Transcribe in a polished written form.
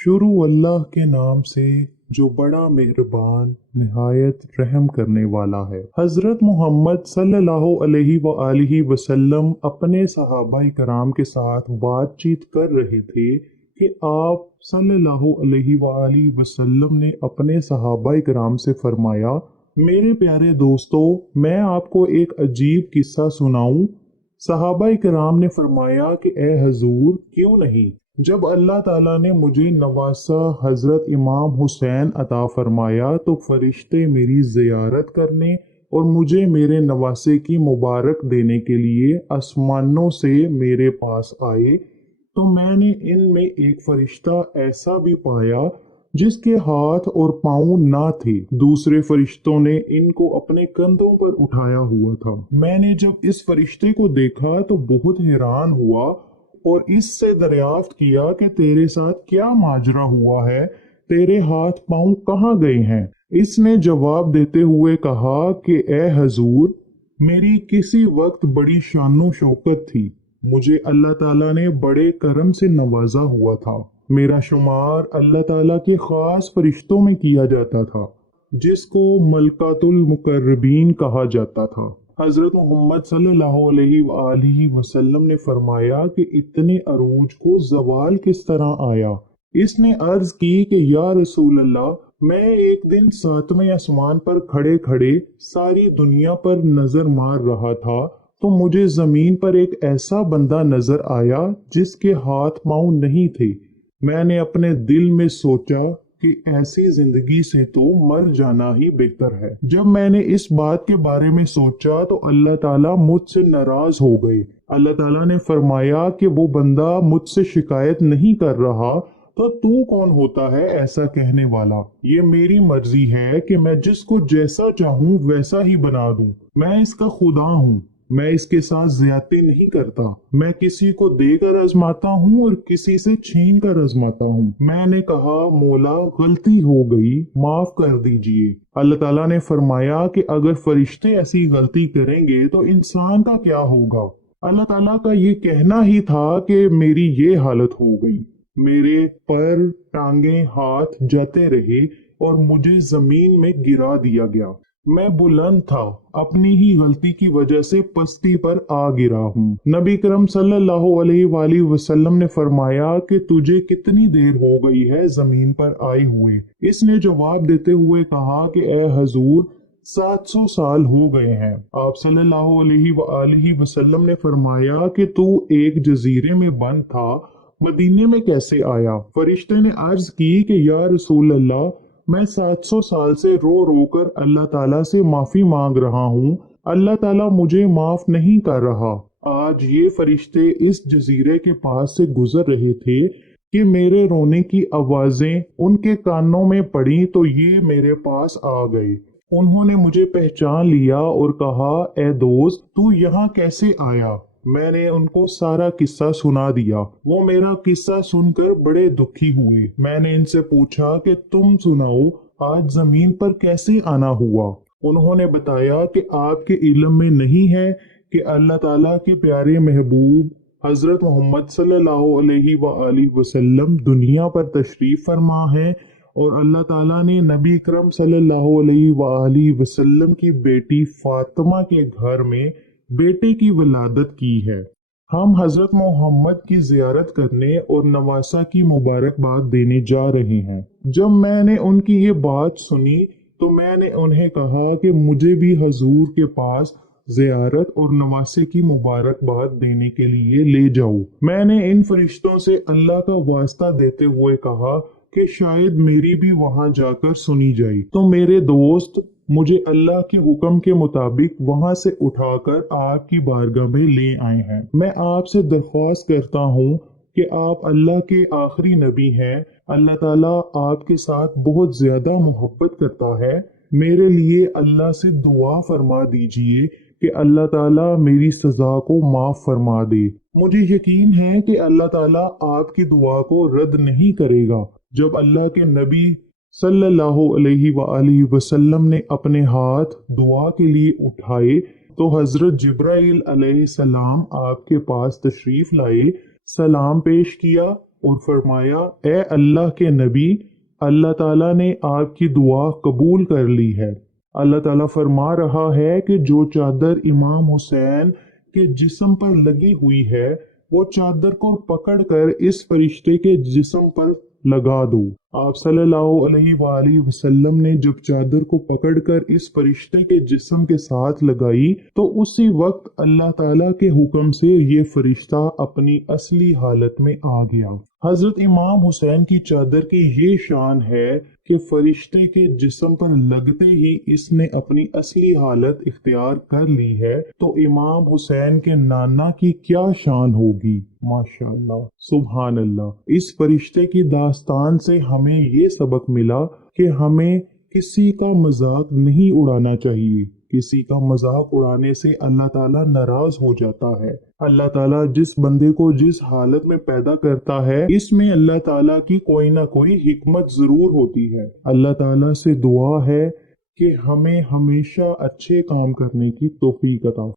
शुरू अल्लाह के नाम से जो बड़ा मेहरबान निहायत रहम करने वाला है। हजरत मोहम्मद सल्लल्लाहु अलैहि वसल्लम अपने सहाबाए कराम के साथ बातचीत कर रहे थे कि आप सल्लल्लाहु अलैहि वसल्लम ने अपने सहाबाए कराम से फरमाया, मेरे प्यारे दोस्तों, मैं आपको एक अजीब किस्सा सुनाऊं। सहाबाए कराम ने फरमाया कि ए हजूर, क्यों नहीं। जब अल्लाह ताला ने मुझे नवासा हजरत इमाम हुसैन अता फरमाया तो फरिश्ते मेरी जियारत करने और मुझे मेरे नवासे की मुबारक देने के लिए आसमानों से मेरे पास आए, तो मैंने इनमें एक फरिश्ता ऐसा भी पाया जिसके हाथ और पांव ना थे। दूसरे फरिश्तों ने इनको अपने कंधों पर उठाया हुआ था। मैंने जब इस फरिश्ते को देखा तो बहुत हैरान हुआ और इससे दरियाफ्त किया कि तेरे साथ क्या माजरा हुआ है, तेरे हाथ पांव कहाँ गए हैं। इसने जवाब देते हुए कहा कि ए हजूर, मेरी किसी वक्त बड़ी शानो शौकत थी, मुझे अल्लाह ताला ने बड़े करम से नवाजा हुआ था। मेरा शुमार अल्लाह ताला के खास फरिश्तों में किया जाता था जिसको मलकातुल मुकर्रबीन कहा जाता था। हजरत मोहम्मद सल्लल्लाहु अलैहि वसल्लम ने फरमाया कि इतने अरूज को जवाल किस तरह आया। इसने अर्ज की कि या रसूल अल्लाह, मैं एक दिन सातवें आसमान पर खड़े खड़े सारी दुनिया पर नजर मार रहा था तो मुझे जमीन पर एक ऐसा बंदा नजर आया जिसके हाथ पांव नहीं थे। मैंने अपने दिल में सोचा कि ऐसी जिंदगी से तो मर जाना ही बेहतर है। जब मैंने इस बात के बारे में सोचा तो अल्लाह ताला मुझसे नाराज हो गए। अल्लाह ताला ने फरमाया कि वो बंदा मुझसे शिकायत नहीं कर रहा, तो तू कौन होता है ऐसा कहने वाला। ये मेरी मर्जी है कि मैं जिसको जैसा चाहूँ वैसा ही बना दूं। मैं इसका खुदा हूँ, मैं इसके साथ ज्यादती नहीं करता। मैं किसी को देकर आजमाता हूँ और किसी से छीन कर आजमाता हूँ। मैंने कहा, मौला गलती हो गई, माफ कर दीजिए। अल्लाह ताला ने फरमाया कि अगर फरिश्ते ऐसी गलती करेंगे तो इंसान का क्या होगा। अल्लाह ताला का ये कहना ही था कि मेरी ये हालत हो गई। मेरे पर टांगे हाथ जाते रहे और मुझे जमीन में गिरा दिया गया। मैं बुलंद था, अपनी ही गलती की वजह से पस्ती पर आ गिरा हूँ। नबी करम सल्लल्लाहु अलैहि वसल्लम ने फरमाया कि तुझे कितनी देर हो गई है जमीन पर आए हुए। इसने जवाब देते हुए कहा कि ए हजूर, 700 साल हो गए हैं। आप सल्लल्लाहु अलैहि वसल्लम ने फरमाया कि तू एक जजीरे में बंद था, मदीने में कैसे आया। फरिश्ते ने अर्ज की कि या रसूल अल्लाह, मैं 700 साल से रो रो कर अल्लाह ताला से माफी मांग रहा हूँ, अल्लाह ताला मुझे माफ नहीं कर रहा। आज ये फरिश्ते इस जजीरे के पास से गुजर रहे थे कि मेरे रोने की आवाजें उनके कानों में पड़ी तो ये मेरे पास आ गए। उन्होंने मुझे पहचान लिया और कहा, ए दोस्त, तू यहाँ कैसे आया। मैंने उनको सारा किस्सा सुना दिया। वो मेरा किस्सा सुनकर बड़े दुखी हुए। मैंने इनसे पूछा कि तुम सुनाओ, आज जमीन पर कैसे आना हुआ। उन्होंने बताया कि आपके इल्म में नहीं है कि अल्लाह ताला के प्यारे महबूब हजरत मोहम्मद सल्लल्लाहु अलैहि वसल्लम दुनिया पर तशरीफ फरमा है और अल्लाह ताला ने नबी करम सल्लल्लाहु अलैहि वसल्लम की बेटी फातिमा के घर में बेटे की विलादत की है। हम हजरत मोहम्मद की जियारत करने और नवासा की मुबारकबाद देने जा रहे हैं। जब मैंने उनकी ये बात सुनी तो मैंने उन्हें कहा कि मुझे भी हजूर के पास जियारत और नवासे की मुबारकबाद देने के लिए ले जाओ। मैंने इन फरिश्तों से अल्लाह का वास्ता देते हुए कहा कि शायद मेरी भी वहां जाकर सुनी जाए। तो मेरे दोस्त मुझे अल्लाह के हुक्म के मुताबिक वहां से उठाकर आपकी बारगाह में ले आए हैं। मैं आपसे दरख्वास्त करता हूँ कि आप अल्लाह के आखिरी नबी हैं। अल्लाह ताला आपके साथ बहुत ज्यादा मोहब्बत करता है। मेरे लिए अल्लाह से दुआ फरमा दीजिए कि अल्लाह ताला मेरी सजा को माफ फरमा दे। मुझे यकीन है कि अल्लाह ताला आपकी दुआ को रद्द नहीं करेगा। जब अल्लाह के नबी सल्लल्लाहु अलैहि वसल्लम ने अपने हाथ दुआ के लिए उठाए तो हजरत जिब्राइल अलैहिस्सलाम आपके पास तशरीफ लाए, सलाम पेश किया और फरमाया, ए अल्लाह के नबी, अल्लाह ताला ने आपकी दुआ कबूल कर ली है। अल्लाह ताला फरमा रहा है कि जो चादर इमाम हुसैन के जिस्म पर लगी हुई है वो चादर को पकड़कर इस फरिश्ते के जिस्म पर लगा दो। आप सल्लल्लाहु अलैहि वसल्लम ने जब चादर को पकड़कर इस फरिश्ते के जिस्म के साथ लगाई तो उसी वक्त अल्लाह ताला के हुक्म से ये फरिश्ता अपनी असली हालत में आ गया। हजरत इमाम हुसैन की चादर की ये शान है कि फरिश्ते के जिस्म पर लगते ही इसने अपनी असली हालत इख्तियार कर ली है, तो इमाम हुसैन के नाना की क्या शान होगी। माशाअल्लाह, सुभान अल्लाह। इस फरिश्ते की दास्तान से हमें ये सबक मिला कि हमें किसी का मजाक नहीं उड़ाना चाहिए। किसी का मजाक उड़ाने से अल्लाह ताला नाराज हो जाता है। अल्लाह ताला जिस बंदे को जिस हालत में पैदा करता है, इसमें अल्लाह ताला की कोई ना कोई हिकमत जरूर होती है। अल्लाह ताला से दुआ है कि हमें हमेशा अच्छे काम करने की तौफीक अता